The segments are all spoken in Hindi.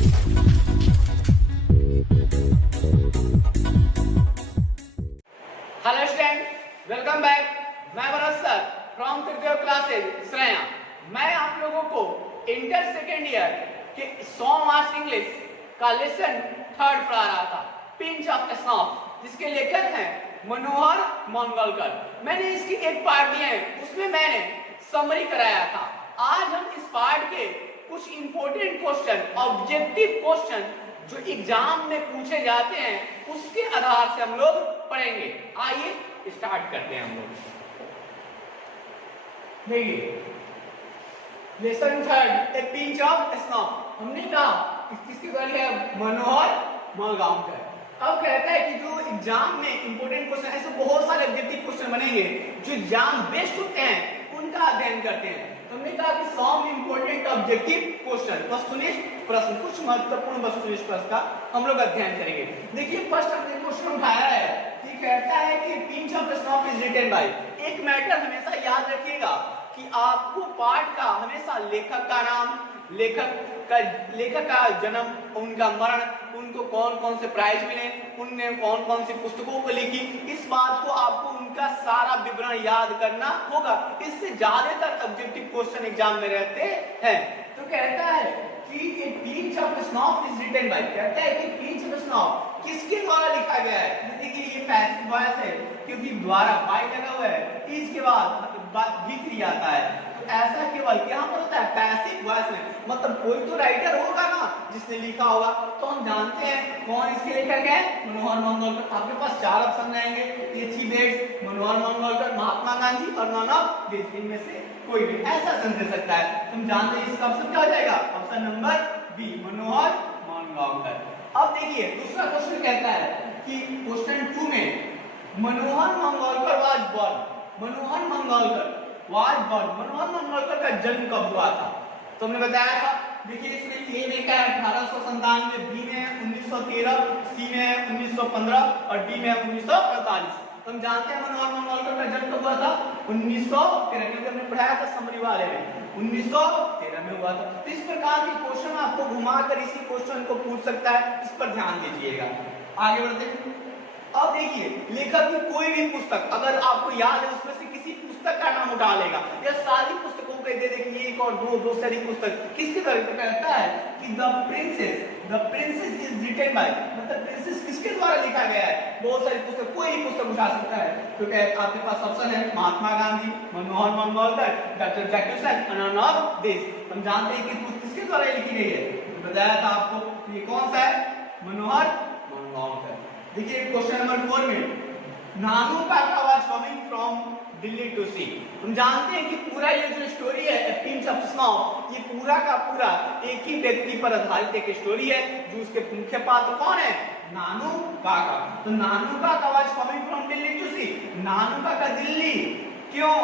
Hello student, welcome back. मैं मनोज सर फ्रॉम तृतीय क्लासेज श्रेया। मैं आप लोगों को इंटर सेकेंड ईयर के 100 मार्क्स इंग्लिश का लेसन 3rd पढ़ा रहा था, पिंच ऑफ स्नॉफ, जिसके लेखक हैं मनोहर मांगोलकर। मैंने इसकी एक पार्ट दिया है, उसमें मैंने समरी कराया था। आज हम इस पार्ट के कुछ इंपॉर्टेंट क्वेश्चन, ऑब्जेक्टिव क्वेश्चन जो एग्जाम में पूछे जाते हैं, उसके आधार से हम लोग पढ़ेंगे। आइए स्टार्ट करते हैं हम लोग। देखिए, lesson 3rd a pinch of snuff. हमने कहा किसके द्वारा है? मनोहर मांगोलकर। अब कहता है कि जो एग्जाम में इंपॉर्टेंट क्वेश्चन, ऐसे बहुत सारे ऑब्जेक्टिव क्वेश्चन बनेंगे जो एग्जाम बेस्ड होते हैं, उनका अध्ययन करते हैं। तो हमने कहा कि 100 इंपॉर्टेंट ऑब्जेक्टिव क्वेश्चन, वस्तुनिष्ठ प्रश्न, कुछ महत्वपूर्ण वस्तुनिष्ठ प्रश्न का हम लोग अध्ययन करेंगे। देखिए, फर्स्ट हमने क्वेश्चन उठाया है कि कहता है कि pinch of snuff is written by. एक मैटर हमेशा याद रखिएगा कि आपको पाठ का हमेशा लेखक का नाम, लेखक का जन्म, उनका मरण, उनको कौन कौन से प्राइज मिले, उनने कौन कौन सी पुस्तकों को लिखी, इस बात को आपको उनका सारा विवरण याद करना होगा। इससे ज्यादातर ऑब्जेक्टिव क्वेश्चन एग्जाम में रहते हैं। तो कहता है कि a pinch of snuff is written by. कहता है कि पिंच ऑफ स्नॉफ किसके द्वारा लिखा गया है? देखिए, ये पैसिव वॉइस है क्योंकि द्वारा बाय लगा हुआ है, इसके बाद भी आता है। ऐसा केवल यहाँ पर होता है पैसिव वॉइस में, मतलब कोई तो राइटर होगा ना जिसने लिखा होगा। तो हम जानते हैं कौन इसके लेखक है? मनोहर मांगोलकर। आपके पास 4 ऑप्शन रहेंगे, ये चीफ एड्स, मनोहर मांगोलकर, महात्मा गांधी और नॉन ऑफ दिस। इनमें से कोई भी ऐसा ऑप्शन दे सकता है। तुम जानते हैं इसका ऑप्शन क्या हो जाएगा? ऑप्शन नंबर बी, मनोहर मांगोलकर। अब देखिए, दूसरा क्वेश्चन कहता है कि क्वेश्चन 2 में मनोहर मांगोलकर वाज बोर्न। मनोहर मांगोलकर का जन्म कब हुआ था? तो हमने बताया था। देखिए, इसमें ए में क्या है? 1897, बी में 1913, सी में 1915 और डी में 1948। तो हम जानते हैं मनोहर मांगोलकर का जन्म कब हुआ था? 1913, क्योंकि हमने पढ़ाया था समरी वाले में, 1913 में हुआ था। तो इस प्रकार के क्वेश्चन आपको घुमाकर इसी क्वेश्चन को पूछ सकता है, इस पर ध्यान दीजिएगा। आगे बढ़ते हैं। अब देखिए, लेखक की कोई भी पुस्तक अगर आपको याद है, उसमें से किसी पुस्तक का नाम उठा लेगा, या सारी पुस्तकों के दे दे कि एक और दो सारी पुस्तक किसके द्वारा? कहता है कि the princess is written by, मतलब प्रिंसेस किसके द्वारा लिखा गया है? बहुत सारी पुस्तक, कोई भी पुस्तक उठा सकता है। तो आपके पास ऑप्शन है महात्मा गांधी, मनोहर मांगोलकर, डॉक्टर जैक्सन और नॉन ऑफ दिस। हम जानते हैं कि किसके द्वारा लिखी गई है, बताया था आपको। ये कौन सा है? मनोहर मांगोलकर। देखिए, क्वेश्चन नंबर 4 में Nanu Kaka was coming from Delhi to see. हम जानते हैं कि पूरा ये जो स्टोरी है पिंच ऑफ स्नॉफ, ये पूरा का पूरा एक ही व्यक्ति पर आधारित एक स्टोरी है, जो उसके मुख्य पात्र कौन है? नानू काका। तो Nanu Kaka was coming from Delhi to see. Nanu Kaka Delhi क्यों?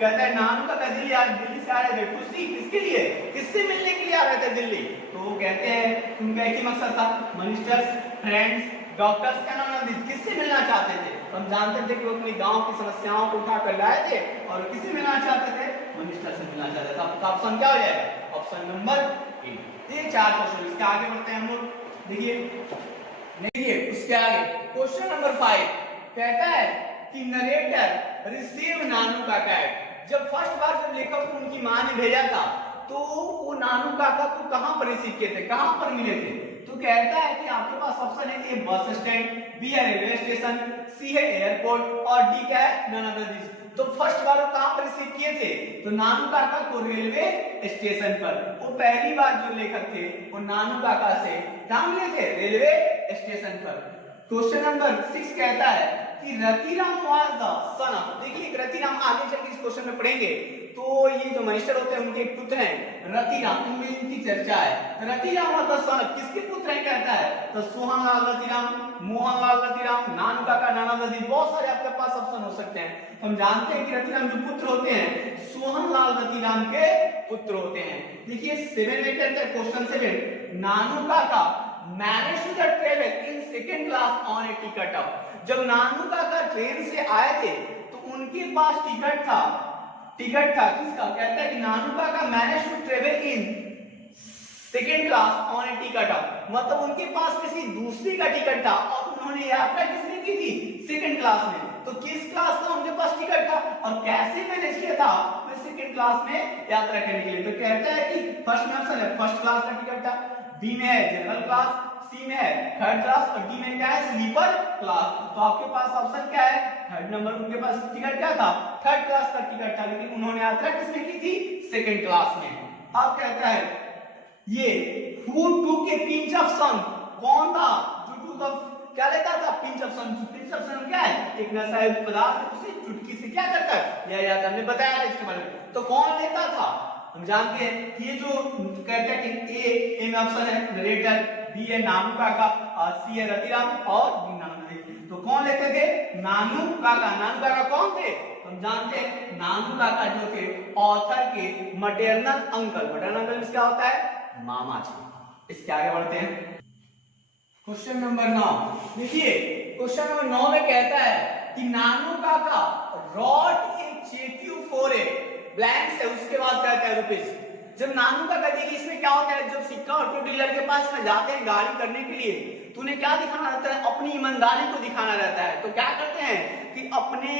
कहता है नानू काका दिल्ली आज दिल्ली से आ रहे थे टू सी, किसके लिए? किससे मिलने के लिए आ रहे थे दिल्ली? तो कहते हैं उनका एक ही मकसद था, मिनिस्टर्स, फ्रेंड्स, डॉक्टर्स का नाम किससे मिलना चाहते थे? हम जानते थे कि वो अपनी गांव की समस्याओं को उठाकर लाए थे और किससे मिलना चाहते थे? मिनिस्टर से मिलना चाहते थे। आपका ऑप्शन क्या हो जाएगा? Option number A. ये 4 क्वेश्चन, इसके आगे बढ़ते हैं हम लोग। देखिए उसके आगे क्वेश्चन नंबर 5 कहता है कि नरेटर रिसीव नानू काका एट। जब फर्स्ट बार जब लेखक को उनकी मां ने भेजा था, तो वो नानू काका को कहां पर रिसीव किए थे, कहां पर मिले थे? तो कहता है कि आपके पास ऑप्शन है, ए बस स्टैंड, बी है रेलवे स्टेशन, सी है एयरपोर्ट और डी क्या है? None of this. तो फर्स्ट बार वो कहां पर रिसीव किए थे? तो नानू काका को रेलवे स्टेशन पर। वो पहली बार जो लेखक थे वो नानू काका से कहां मिले थे? रेलवे स्टेशन पर। क्वेश्चन नंबर 6 कहता है कि Ratiram was the son of. देखिए, रतिराम आगे चल के इस क्वेश्चन में पढ़ेंगे, तो ये जो मिनिस्टर होते हैं उनके एक पुत्र हैं रतिराम, उनमें इनकी चर्चा है। Ratiram was the son of, किसके पुत्र हैं? कहता है तो सोहनलाल रतिराम, मोहनलाल रतिराम, नानू काका, नानाजी, बहुत सारे आपके पास ऑप्शन हो सकते हैं। हम जानते हैं कि रतिराम जो पुत्र होते हैं सोहनलाल रतिराम के पुत्र होते हैं। देखिए 7 में कहता है question 7, Nanu Kaka manage to travel in second class on a ticket of. जब नानू काका ट्रेन से आए थे तो उनके पास टिकट था किसका? कहता है कि Nanu Kaka manage to travel in second class on a ticket, मतलब उनके पास किसी दूसरे का टिकट था और उन्होंने यात्रा किसने की थी, सेकेंड क्लास में। तो किस क्लास का उनके पास टिकट था और कैसे मैनेज किया था सेकेंड क्लास में यात्रा करने के लिए। तो कहता है कि फर्स्ट में ऑप्शन है फर्स्ट क्लास का टिकट था, बी में है जनरल क्लास, सी में है थर्ड क्लास और डी में क्या है स्लीपर क्लास। तो आपके पास ऑप्शन क्या है, थर्ड नंबर उनके पास टिकट क्या था, थर्ड क्लास का टिकट था, लेकिन उन्होंने यात्रा किसमें की थी, सेकेंड क्लास में। अब कहता है ये who took a pinch of sun, कौन था जो क्या लेता था, pinch of sun. Pinch of sun क्या है, एक नशायुक्त पदार्थ उसे चुटकी से क्या करता है लिया जाता है, हमने बताया इसके बारे में। तो कौन लेता था, हम जानते हैं कि ये जो कहते हैं कि ए में ऑप्शन है नरेटर, बी है नानू काका और सी है रतिराम और डी नानू। तो कौन लेते थे, नानू काका। नानू काका कौन थे, हम जानते हैं नानू काका जो थे ऑथर के मटरनल अंकल। मटरनल अंकल क्या होता है, मामा जी। इसके आगे बढ़ते हैं क्वेश्चन नंबर 9। देखिए क्वेश्चन नंबर 9 में कहता है कि Nanu Kaka wrote a cheque for a blanks है, उसके बाद कहता है रुपीस। जब नानू काका, देखिए इसमें क्या होता है, जब सिक्का ऑटो डीलर के पास में जाते हैं गाड़ी करने के लिए, तो उन्हें क्या दिखाना रहता है, अपनी ईमानदारी को दिखाना रहता है। तो क्या करते हैं कि अपने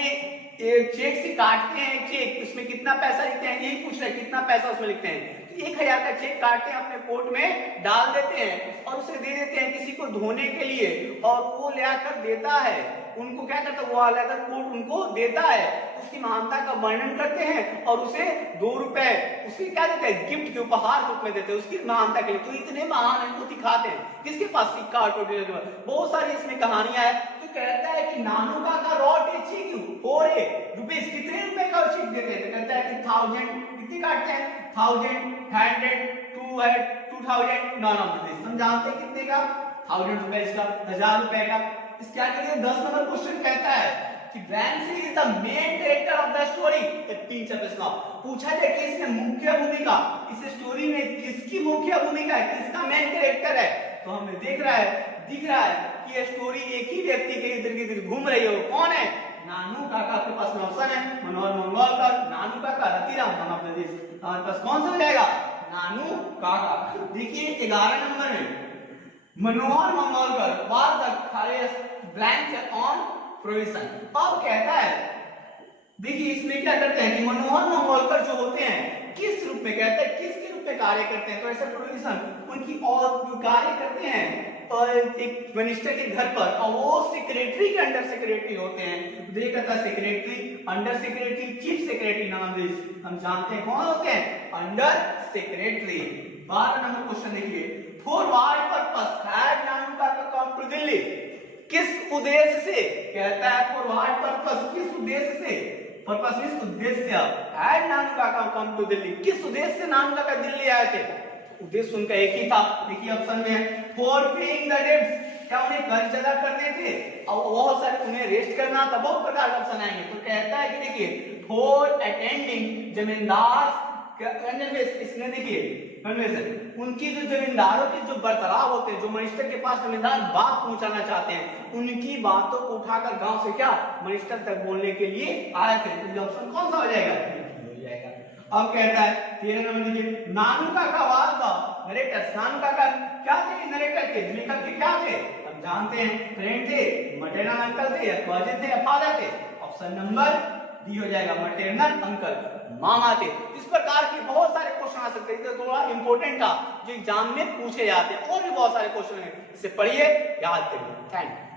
चेक से काटते हैं चेक, उसमें कितना पैसा लिखते हैं, यही पूछ रहे हैं कितना पैसा उसमें लिखते हैं। 1000 का चेक काटते हैं, अपने कोट में डाल देते हैं और उसे दे देते हैं किसी को धोने के लिए, और वो ले आकर देता है उनको, क्या करता है वो लेकर कोट उनको देता है, उसकी महानता का वर्णन करते हैं और उसे 2 रुपए उसे क्या देते हैं, गिफ्ट के उपहार रूप में देते हैं उसकी महानता के लिए। तो इतने महान है, वो दिखाते हैं किसके पास, सिक्का ऑटो डीलर के पास। बहुत सारी इसमें कहानियां है। तो कहता है कि Nanu Kaka wrote a cheque for a rupees, कितने रुपए का चेक देते हैं, तो कहता है कि 1000, कितने काटते हैं 1000, 100, 200, 2000, नॉन ऑफ दिस। हम जानते हैं कितने का, 1000 रुपए का, 1000 रुपए का। इसके आगे 10 नंबर क्वेश्चन कहता है कि Bransi is the main character of the story, a pinch of snuff. पूछा जाए कि इसमें मुख्य भूमिका, इस स्टोरी में किसकी मुख्य भूमिका है, किसका मेन कैरेक्टर है। तो हमें दिख रहा है कि ये स्टोरी एक ही व्यक्ति के इधर गिर्द घूम रही है, वो कौन है, नानू काका। आपके पास में ऑप्शन है मनोहर मंगोलकर, नानू काका, रतिराम, मध्य प्रदेश। हमारे पास कौन सा हो जाएगा, नानू काका। देखिए 11 नंबर में मनोहर मंगोलकर was the highest blank on provision। अब कहता है, देखिए इसमें क्या करते हैं कि मनोहर मंगोलकर जो होते हैं किस रूप में, कहते हैं किसके रूप में कार्य करते हैं, तो ऐसा प्रोविजन उनकी और कार्य करते हैं और एक मिनिस्टर के घर पर, और वो सेक्रेटरी के अंडर सेक्रेटरी होते हैं। देखा था secretary, under secretary, chief secretary नाम दे, हम जानते हैं कौन होते हैं, अंडर सेक्रेटरी। 12 नंबर क्वेश्चन देखिए, फॉर व्हाट पर्पस हैड नानू काका कम टू दिल्ली, किस उद्देश्य से, कहता है फॉर व्हाट पर्पस, किस उद्देश्य से, पर्पस मींस उद्देश्य, हैड नानू काका कम टू दिल्ली, किस उद्देश्य से नानू काका दिल्ली आए थे। उद्देश्य उनका एक ही था, देखिए ऑप्शन में है फॉर पेइंग द डेब्ट्स, क्या उन्हें कर्ज अदा करने थे और बहुत सारे उन्हें रेस्ट करना था, बहुत प्रकार के ऑप्शन आएंगे। तो कहता है कि देखिए फॉर अटेंडिंग जमींदार, इसमें देखिए कन्वेंशन, उनकी जो जमींदारों के जो बर्ताव होते हैं, जो मिनिस्टर के पास जमींदार बात पहुंचाना चाहते हैं, उनकी बातों को उठाकर गांव से क्या मिनिस्टर तक बोलने के लिए आए थे। तो ऑप्शन कौन सा हो जाएगा, हो जाएगा। अब कहता है 13 नंबर देखिए, नानू काका वाज द नरेटर, नानू काका क्या थे, नरेटर थे, लेखक के क्या थे, हम जानते हैं फ्रेंड थे, मटरनल अंकल थे, या कजिन थे, या फादर थे। ऑप्शन नंबर डी हो जाएगा, मटरनल अंकल, मामा थे। इस प्रकार के बहुत सारे क्वेश्चन आ सकते हैं, तो थोड़ा इंपॉर्टेंट था जो एग्जाम में पूछे जाते हैं, और भी बहुत सारे क्वेश्चन हैं, इसे पढ़िए, याद करिए। Thank you.